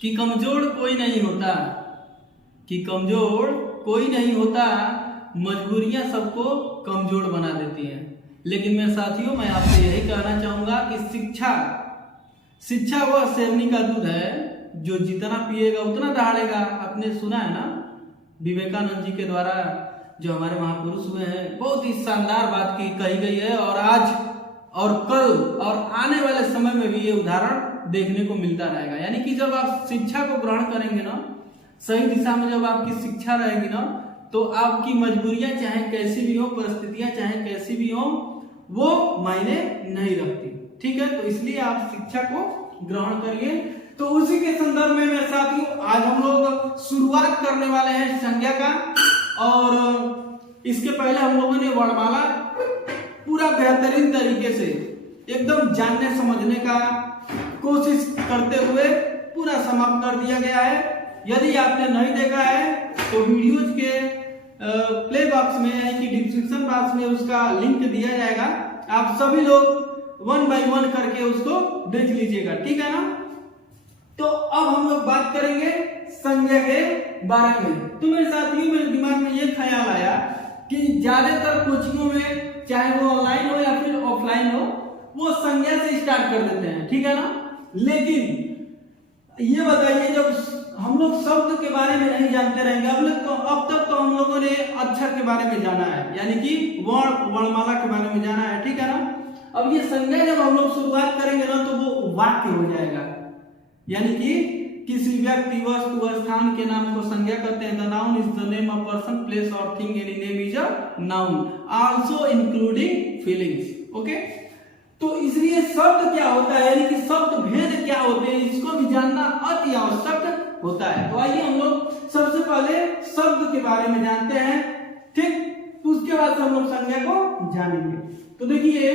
कि कमजोर कोई नहीं होता, कि कमजोर कोई नहीं होता, मजबूरियां सबको कमजोर बना देती हैं। लेकिन मेरे साथियों, मैं आपसे यही कहना चाहूंगा कि शिक्षा वह शेरनी का दूध है जो जितना पिएगा उतना दहाड़ेगा। आपने सुना है ना, विवेकानंद जी के द्वारा जो हमारे महापुरुष हुए हैं, बहुत ही शानदार बात की कही गई है। और आज और कल और आने वाले समय में भी ये उदाहरण देखने को मिलता रहेगा। यानी कि जब आप शिक्षा को ग्रहण करेंगे ना, सही दिशा में जब आपकी शिक्षा रहेगी ना, तो आपकी मजबूरियां चाहे कैसी भी हो, परिस्थितियां चाहे कैसी भी हो, वो मायने नहीं रखती। ठीक है, तो इसलिए आप शिक्षा को ग्रहण करिए। तो उसी के संदर्भ में मेरे साथियों, आज हम लोग शुरुआत करने वाले हैं संज्ञा का। और इसके पहले हम लोगों ने वर्णमाला पूरा बेहतरीन तरीके से एकदम जानने समझने का कोशिश करते हुए पूरा समाप्त कर दिया गया है। यदि आपने नहीं देखा है तो वीडियोज के प्ले बॉक्स में यानी कि डिस्क्रिप्शन बॉक्स में उसका लिंक दिया जाएगा। आप सभी लोग 1 बाय 1 करके उसको देख लीजिएगा, ठीक है ना। तो अब हम लोग बात करेंगे संज्ञा के बारे में। तो मेरे साथियों, मेरे दिमाग में ये ख्याल आया कि ज्यादातर कोचिंगों में, चाहे वो ऑनलाइन हो या फिर ऑफलाइन हो, वो संज्ञा से स्टार्ट कर देते हैं, ठीक है ना। लेकिन ये बताइए, जब हम लोग शब्द के बारे में नहीं जानते रहेंगे, अब तक तो हम लोगों ने अक्षर के बारे में जाना है, यानी कि वर्णमाला के बारे में जाना है, ठीक है ना। अब ये संज्ञा जब हम लोग शुरुआत करेंगे ना, तो वो वाक्य हो जाएगा। यानी कि किसी व्यक्ति, वस्तु, स्थान के नाम को संज्ञा कहते हैं। The noun is the name of person, place और thing. Any name is a noun, also including feelings. Okay, तो इसलिए शब्द क्या होता है, यानी कि शब्द भेद क्या होते हैं, इसको भी जानना अति आवश्यक होता है। तो आइए हम लोग सबसे पहले शब्द के बारे में जानते हैं, ठीक। उसके बाद हम लोग संज्ञा को जानेंगे। तो देखिए,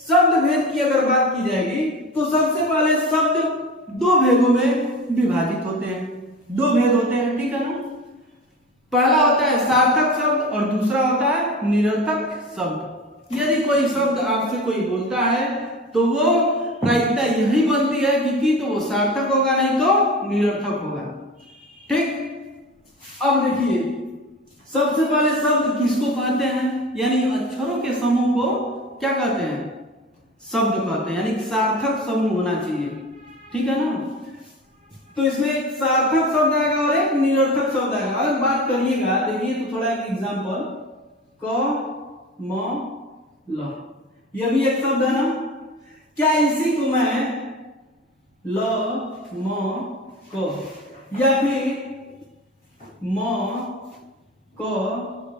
शब्द भेद की अगर बात की जाएगी तो सबसे पहले शब्द 2 भेदों में विभाजित होते हैं। 2 भेद होते हैं, ठीक है ना। पहला होता है सार्थक शब्द और दूसरा होता है निरर्थक शब्द। यदि कोई शब्द आपसे कोई बोलता है तो वो प्रायिकता यही बनती है कि तो वो सार्थक होगा, नहीं तो निरर्थक होगा, ठीक। अब देखिए, सबसे पहले शब्द किसको कहते हैं, यानी अक्षरों के समूह को क्या कहते हैं, शब्द कहते हैं। यानी सार्थक समूह होना चाहिए, ठीक है ना। तो इसमें एक सार्थक शब्द आएगा और एक निरर्थक शब्द आएगा। अगर बात करिएगा, देखिए तो थोड़ा एक एग्जांपल, क म ल, यह भी एक शब्द है ना। क्या इसी को मैं ल म क या फिर म क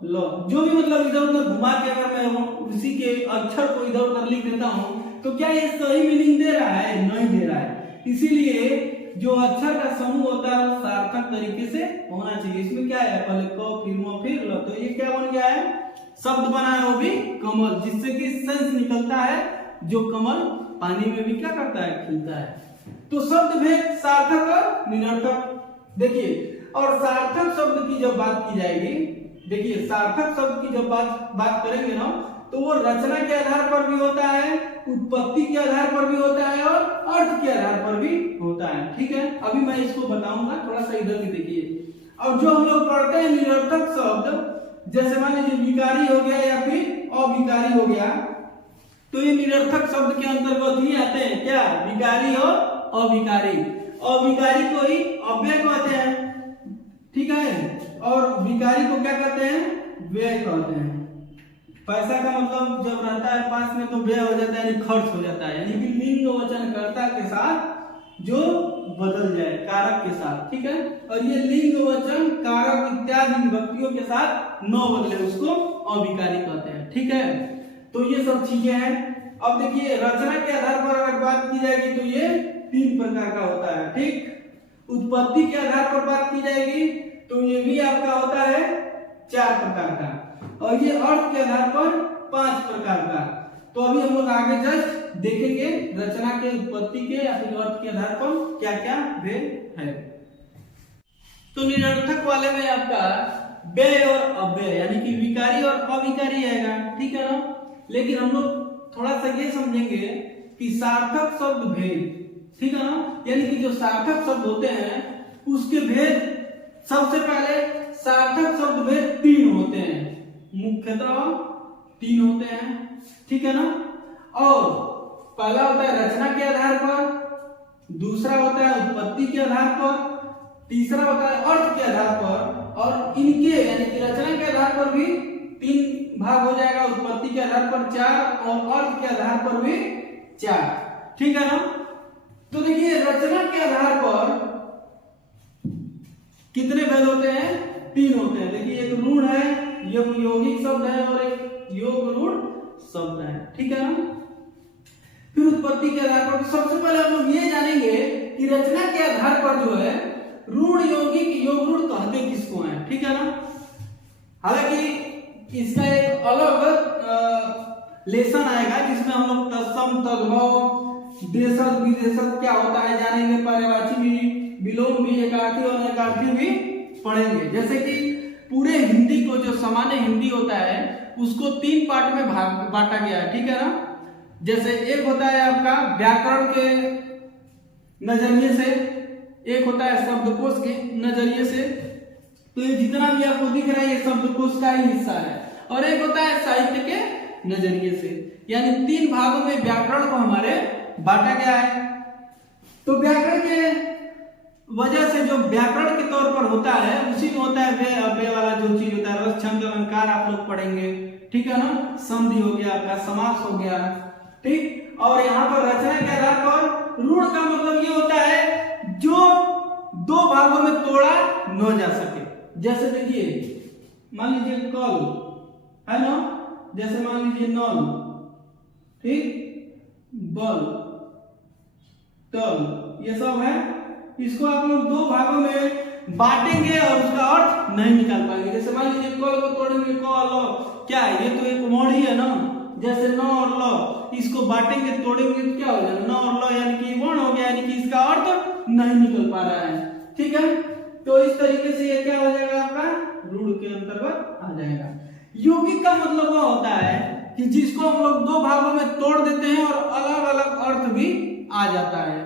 ल, जो भी मतलब इधर उधर घुमा के अगर मैं उसी के अक्षर को इधर उधर लिख देता हूं, तो क्या ये सही मीनिंग दे रहा है? नहीं दे रहा है। इसीलिए जो अक्षर का समूह होता है वो सार्थक तरीके से होना चाहिए। इसमें क्या है, पहले क फिर म फिर ल, तो ये क्या बन गया है, शब्द बना है वो भी कमल, जिससे कि सेंस निकलता है, जो कमल पानी में भी क्या करता है, खिलता है। तो शब्द भेद सार्थक और निरर्थक। देखिए, और सार्थक शब्द की जब बात की जाएगी, देखिए सार्थक शब्द की जब बात करेंगे ना, तो वो रचना के आधार पर भी होता है, उत्पत्ति के आधार पर भी होता है और अर्थ के आधार पर भी होता है, ठीक है। अभी मैं इसको बताऊंगा, थोड़ा सा इधर भी देखिए। अब जो हम लोग पढ़ते हैं निरर्थक शब्द, जैसे मान लीजिए विकारी हो गया या फिर अविकारी हो गया, तो ये निरर्थक शब्द के अंतर्गत ही आते हैं। क्या, विकारी और अविकारी। अविकारी को ही अव्यय कहते हैं, ठीक है, और विकारी को क्या कहते हैं, व्यय कहते हैं। पैसा का मतलब जब रहता है पास में तो व्यय हो जाता है, यानी खर्च हो जाता है, यानी कि लिंग वचन कर्ता के साथ जो बदल जाए, कारक के साथ, ठीक है। और ये लिंग वचन कारक इत्यादि विभक्तियों के साथ न बदले, उसको अविकारी कहते हैं, ठीक है। तो ये सब चीजें हैं। अब देखिए, रचना के आधार पर अगर बात की जाएगी तो ये 3 प्रकार का होता है, ठीक। उत्पत्ति के आधार पर बात की जाएगी तो ये भी आपका होता है 4 प्रकार का, और ये अर्थ के आधार पर 5 प्रकार का। तो अभी हम लोग आगे जस्ट देखेंगे रचना के, उत्पत्ति के या फिर अर्थ के आधार पर क्या क्या भेद है। तो निरर्थक वाले में आपका व्यय और अव्यय, यानी कि विकारी और अविकारी आएगा, ठीक है ना। लेकिन हम लोग थोड़ा सा ये समझेंगे कि सार्थक शब्द भेद ठीक है ना। यानी कि जो सार्थक शब्द होते हैं उसके भेद सबसे पहले सार्थक शब्द भेद 3 होते हैं, मुख्यतः 3 होते हैं, ठीक है ना। और पहला होता है रचना के आधार पर, दूसरा होता है उत्पत्ति के आधार पर, तीसरा होता है अर्थ के आधार पर, और इनके यानी कि रचना के आधार पर भी 3 भाग हो जाएगा, उत्पत्ति के आधार पर 4 और अर्थ के आधार पर भी 4, ठीक है ना। तो देखिए रचना के आधार पर कितने भेद होते हैं? 3 होते हैं। देखिए एक रूढ़ है, यौगिक शब्द है और एक योग रूढ़ शब्द है, ठीक है ना। फिर उत्पत्ति के आधार पर सबसे पहले हम लोग ये जानेंगे कि रचना के आधार पर जो है रूढ़ यौगिक योग रूढ़ कहते किसको हैं, ठीक है ना। हालांकि इसका एक अलग लेसन आएगा जिसमें हम लोग तत्सम तद्भव देशज विदेशज क्या होता है जानेंगे, पर्यायवाची भी, विलोम भी, एकार्थी और अनेकार्थी भी पढ़ेंगे। जैसे कि पूरे हिंदी को जो सामान्य हिंदी होता है उसको 3 पार्ट में बांटा गया है, ठीक है ना। जैसे एक होता है आपका व्याकरण के नजरिए से, एक होता है शब्दकोश के नजरिए से, तो ये जितना भी आपको दिख रहा है ये शब्दकोश का ही हिस्सा है, और एक होता है साहित्य के नजरिए से। यानी 3 भागों में व्याकरण को हमारे बांटा गया है। तो व्याकरण के वजह से जो व्याकरण के तौर पर होता है उसी में होता है वे अव्यय वाला जो चीज होता है, रस छंद अलंकार आप लोग पढ़ेंगे, ठीक है ना। संधि हो गया आपका, समास हो गया, ठीक। और यहाँ पर रचना के आधार पर रूढ़ का मतलब ये होता है जो 2 भागों में तोड़ा न जा सके। जैसे देखिए मान लीजिए कल है ना, जैसे मान लीजिए नल, ठीक, बल, तल, ये सब है। इसको आप लोग 2 भागों में बांटेंगे और उसका अर्थ नहीं निकाल पाएंगे। जैसे मान लीजिए कल को तोड़ेंगे, क ल, क्या है ये तो एक वर्ड ही है ना। जैसे न और ल, इसको बांटेंगे तोड़ेंगे तो क्या हो जाएगा, न और ल यानी कि वर्ण हो गया, यानी कि इसका अर्थ नहीं निकल पा रहा है, ठीक है। तो इस तरीके से ये क्या हो जाएगा आपका रूढ़ के अंतर्गत आ जाएगा। यौगिक का मतलब वह होता है कि जिसको हम लोग 2 भागों में तोड़ देते हैं और अलग अलग अर्थ भी आ जाता है,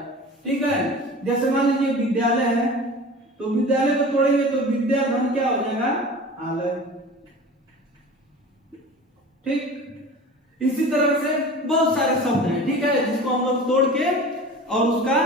ठीक है। जैसे मान लीजिए विद्यालय है, तो विद्यालय को तोड़ेंगे तो विद्या धन क्या हो जाएगा, आलय, ठीक। इसी तरह से बहुत सारे शब्द हैं, ठीक है, जिसको हम लोग तोड़ के और उसका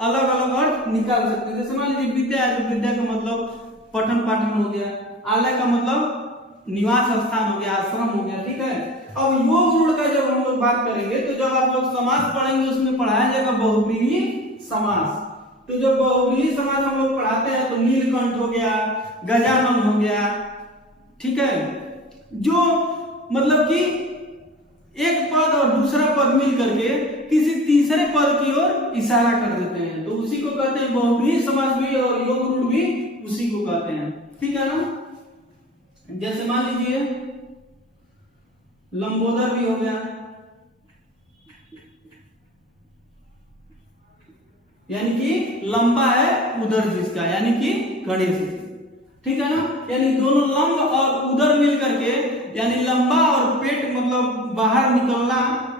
अलग अलग अर्थ निकाल सकते हैं। जैसे मान लीजिए विद्या है तो विद्या का मतलब पठन पाठन हो गया, आलय का मतलब निवास स्थान हो गया, आश्रम हो गया, ठीक है। अब योग रूढ़ का जब हम लोग बात करेंगे तो जब आप लोग समास पढ़ेंगे उसमें पढ़ाया जाएगा बहुव्रीहि समास। तो जब बहुव्रीहि समास हम लोग पढ़ाते हैं तो नीलकंठ हो गया, गजानन हो गया, ठीक है, जो मतलब कि एक पद और दूसरा पद मिल करके किसी तीसरे पद की ओर इशारा कर देते हैं, तो उसी को कहते हैं बहुव्रीहि समास भी, और योग रूढ़ भी उसी को कहते हैं, ठीक है ना। जैसे मान लीजिए लंबोदर भी हो गया, यानी कि लंबा है उदर जिसका, यानी कि गणेश, ठीक है ना। यानी दोनों लंब और उदर मिल करके, यानी लंबा और पेट मतलब बाहर निकलना,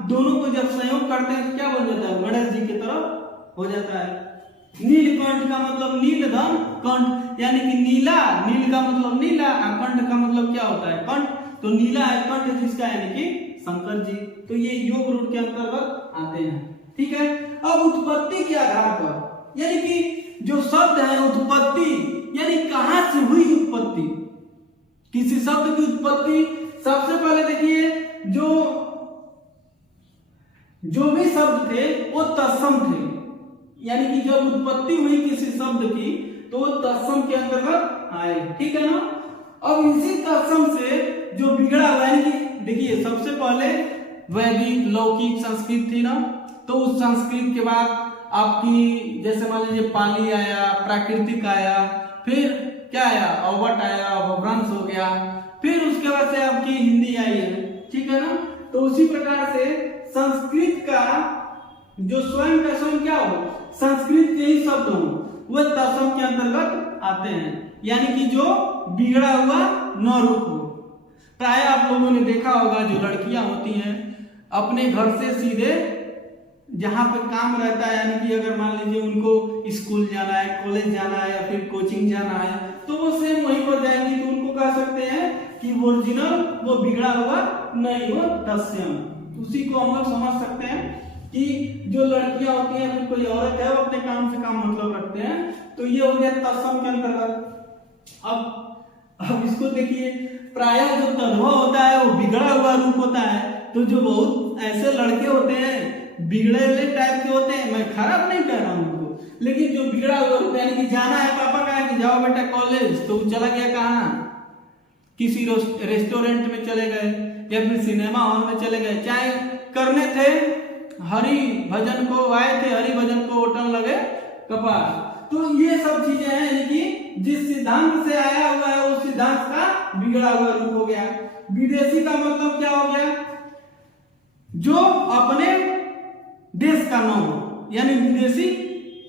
दोनों को जब संयोग करते हैं तो क्या बन जाता है, गणेश जी की तरफ हो जाता है। नीलकंठ का मतलब नील धन कंठ, यानी कि नीला, नील का मतलब नीला, कंठ का मतलब क्या होता है, कंठ, तो नीला है कंठ जिसका, यानी कि शंकर जी। तो ये योग रूढ़ के अंतर्गत आते हैं, ठीक है। अब उत्पत्ति के आधार पर, यानी कि जो शब्द है उत्पत्ति, यानी कहां से हुई उत्पत्ति, किसी शब्द की उत्पत्ति। सबसे पहले देखिए जो भी शब्द थे वो तत्सम थे, यानी कि जब उत्पत्ति हुई किसी शब्द की तो वो तत्सम के अंतर्गत आए, ठीक है ना। अब इसी तत्सम से जो बिगड़ा हुआ, यानी कि देखिए सबसे पहले वैदिक लौकिक संस्कृत थी ना, तो उस संस्कृत के बाद आपकी जैसे मान लीजिए पाली आया, प्राकृतिक आया, फिर क्या आया, अवट आया, अपभ्रंश हो गया, फिर उसके बाद से आपकी हिंदी आई है, ठीक है ना। तो उसी प्रकार से संस्कृत का जो स्वयं का स्वयं क्या हो, संस्कृत के ही शब्द हो, वह तत्सम के अंतर्गत आते हैं, यानी कि जो बिगड़ा हुआ न रूप हो। प्राय आप लोगों ने देखा होगा जो लड़कियां होती हैं अपने घर से सीधे जहाँ पे काम रहता है, यानी कि अगर मान लीजिए उनको स्कूल जाना है, कॉलेज जाना है या फिर कोचिंग जाना है, तो वो सेम वहीं पर जाएंगी, तो उनको कह सकते हैं कि ओरिजिनल, वो बिगड़ा हुआ नहीं हो, तत्सम। उसी को हम लोग समझ सकते हैं कि जो लड़कियां होती हैं, फिर कोई औरत है, वो अपने काम से काम मतलब रखते हैं, तो ये हो गया तत्सम के अंतर्गत। अब इसको देखिए, प्रायः जो तद्भव होता है वो बिगड़ा हुआ रूप होता है, तो जो बहुत ऐसे लड़के होते हैं बिगड़े हुए टाइप के होते हैं, मैं खराब नहीं कह रहा हूँ उनको, लेकिन जो बिगड़ा हुआ रूप, यानी कि जाना है, पापा कहा कि जाओ बेटा कॉलेज, तो वो चला गया कहाँ, किसी रेस्टोरेंट में चले गए या फिर सिनेमा हॉल में चले गए, चाहे करने थे हरि भजन को, आए थे हरि भजन को, होटल लगे कपार। तो ये सब चीजें हैं, यानी कि जिस सिद्धांत से आया हुआ है उस सिद्धांत का बिगड़ा हुआ रूप हो गया। विदेशी का मतलब क्या हो गया, जो अपने देश का न हो, यानी विदेशी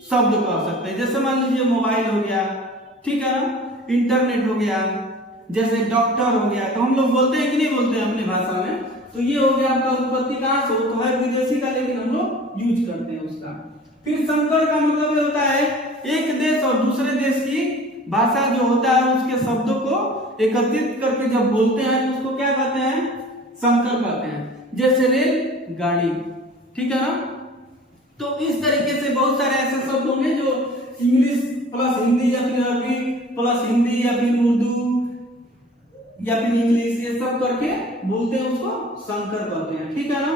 शब्द कह सकते हैं। जैसे मान लीजिए मोबाइल हो गया, ठीक है ना, इंटरनेट हो गया, जैसे डॉक्टर हो गया, तो हम लोग बोलते हैं कि नहीं बोलते हैं अपनी भाषा में, तो ये हो गया आपका उत्पत्ति कहां से, तो है विदेशी का, लेकिन हम लोग यूज करते हैं उसका। फिर संकर का मतलब होता है एक देश और दूसरे देश की भाषा जो होता है उसके शब्दों को एकत्रित करके जब बोलते हैं तो उसको क्या कहते हैं, संकर कहते हैं। जैसे रेल गाड़ी, ठीक है ना। तो इस तरीके से बहुत सारे ऐसे शब्द होंगे जो इंग्लिश प्लस हिंदी या फिर अरबी प्लस हिंदी या फिर उर्दू या फिर इंग्लिश, ये सब करके बोलते हैं, उसको संकर कहते हैं, ठीक है ना।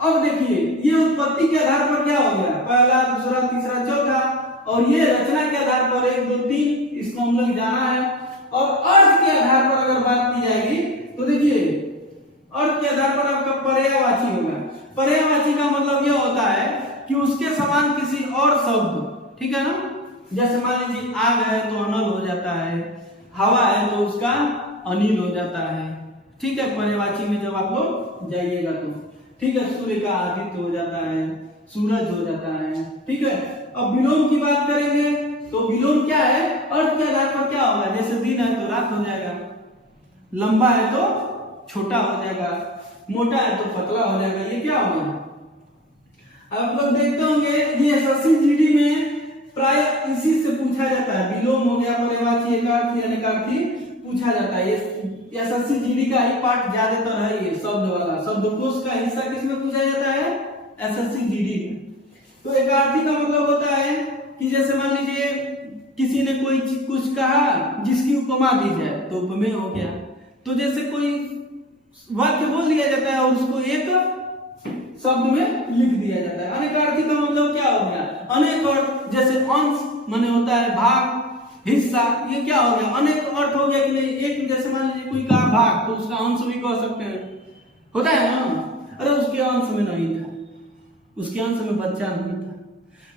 अब देखिए ये उत्पत्ति के आधार पर क्या हो गया, पहला, दूसरा, तीसरा, चौथा, और ये रचना के आधार पर 1 2 3, इसको हम लोग जाना है। और अर्थ के आधार पर अगर बात की जाएगी तो देखिए अर्थ के आधार पर आपका पर्यायवाची होगा। पर्यायवाची का मतलब यह होता है कि उसके समान किसी और शब्द, ठीक है ना। जैसे मान लीजिए आग है तो अनल हो जाता है, हवा है तो उसका अनिल हो जाता है, ठीक है, पर्यायवाची में जब आप लोग जाइएगा तो, ठीक है। सूर्य का आदित्य हो जाता है, सूरज हो जाता है, ठीक है। अब विलोम की बात करेंगे तो विलोम क्या है, अर्थ के आधार पर क्या होगा, जैसे दिन है तो रात हो जाएगा, लंबा है तो छोटा हो जाएगा, मोटा है तो पतला हो जाएगा, ये क्या हो गया। आप लोग देखते होंगे ये एसएससी जीडी में प्राय इसी से पूछा जाता है, विलोम हो गया, पर्यायवाची, एकार्थी, अनेकार्थी पूछा जाता है। ये एसएससी जीडी का ही पार्ट ज्यादातर है, ये शब्द वाला, शब्दकोश का हिस्सा किसमें पूछा जाता है, एसएससी जीडी में। तो एकार्थी का मतलब होता है कि जैसे मान लीजिए किसी ने कोई कुछ कहा जिसकी उपमा दी जाए तो उपमेय हो गया। तो जैसे कोई वाक्य बोल दिया जाता है और उसको एक शब्द में लिख दिया जाता है। अनेकार्थी का मतलब क्या हो गया, अनेक अर्थ, जैसे अंश माने होता है भाग, हिस्सा, ये क्या हो गया, अनेक अर्थ हो गया कि नहीं। एक जैसे मान लीजिए कोई कहा भाग तो उसका अंश भी कह सकते हैं, होता है ना। अरे उसके अंश में नहीं था, उसके अंश में बच्चा नहीं था,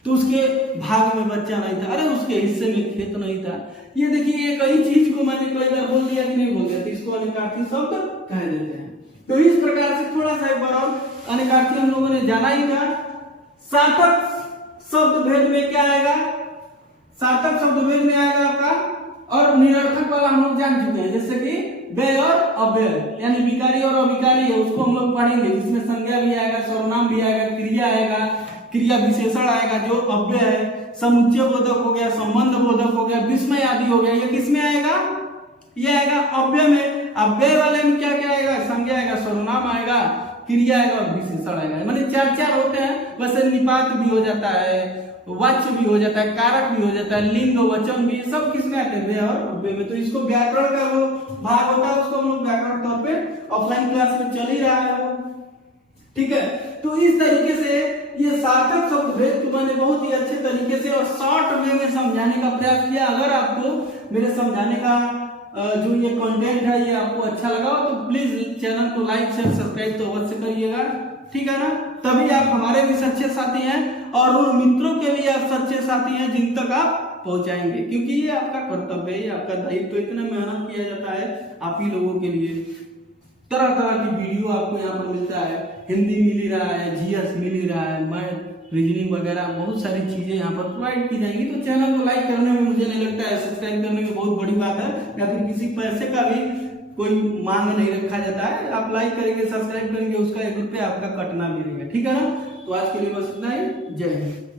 तो उसके भाग में बच्चा नहीं था, अरे उसके हिस्से में खेत नहीं था। ये देखिए एक ही चीज को मैंने कई बार बोल दिया कि नहीं बोल दिया, तो इसको अनेकार्थी शब्द कह देते हैं। तो इस प्रकार से थोड़ा सा एक बार और अनेकार्थी हम लोगों ने जाना ही था। सार्थक शब्द भेद में क्या आएगा, सार्थक शब्द भेद में आएगा आपका, और निरर्थक वाला हम लोग जान चुके हैं, जैसे कि व्यय और अव्यय, यानी विकारी और अविकारी है, उसको हम लोग पढ़ेंगे, जिसमें संज्ञा भी आएगा, सर्वनाम भी आएगा, क्रिया आएगा, क्रिया विशेषण आएगा, जो अव्यय है, समुच्चय बोधक हो गया, संबंध बोधक हो गया, विस्मय आदि हो गया, ये किसमें आएगा, ये आएगा अव्यय में। अव्यय वाले में क्या क्या आएगा, संज्ञा आएगा, सर्वनाम आएगा, क्रिया आएगा और विशेषण आएगा, माने 4 होते हैं। वैसे निपात भी हो जाता है, वाच्य भी हो जाता है, कारक भी हो जाता है, लिंग वचन भी, सब किसमें आते हैं, व्यय और अव्यय में। तो इसको व्याकरण का वो भाग होता है, उसको हम लोग व्याकरण तौर पे ऑफलाइन क्लास में चल ही रहा है वो, ठीक है। तो इस तरीके से ये सार्थक शब्द भेद को मैंने बहुत ही अच्छे तरीके से और शॉर्ट वे में समझाने का प्रयास किया। अगर आपको मेरे समझाने का जो ये कंटेंट है ये आपको अच्छा लगा हो तो प्लीज चैनल को लाइक शेयर सब्सक्राइब तो अवश्य करिएगा, ठीक है ना। तभी आप हमारे भी सच्चे साथी हैं और उन मित्रों के भी आप सच्चे साथी हैं जिन तक आप पहुंचाएंगे, क्योंकि ये आपका कर्तव्य है, आपका दायित्व। इतना मेहनत किया जाता है आप ही लोगों के लिए, तरह तरह की वीडियो आपको यहाँ पर मिलता है, हिंदी मिल ही रहा है, जीएस मिल ही रहा है, मैथ, रीजनिंग वगैरह बहुत सारी चीजें यहाँ पर प्रोवाइड की जाएंगी। तो चैनल को लाइक करने में मुझे नहीं लगता है, सब्सक्राइब करने में बहुत बड़ी बात है, या फिर किसी पैसे का भी कोई मांग नहीं रखा जाता है। आप लाइक करेंगे, सब्सक्राइब करेंगे, उसका 1 रुपया आपका कटना भी रहेगा, ठीक है ना। तो आज के लिए बस इतना ही। जय हिंद।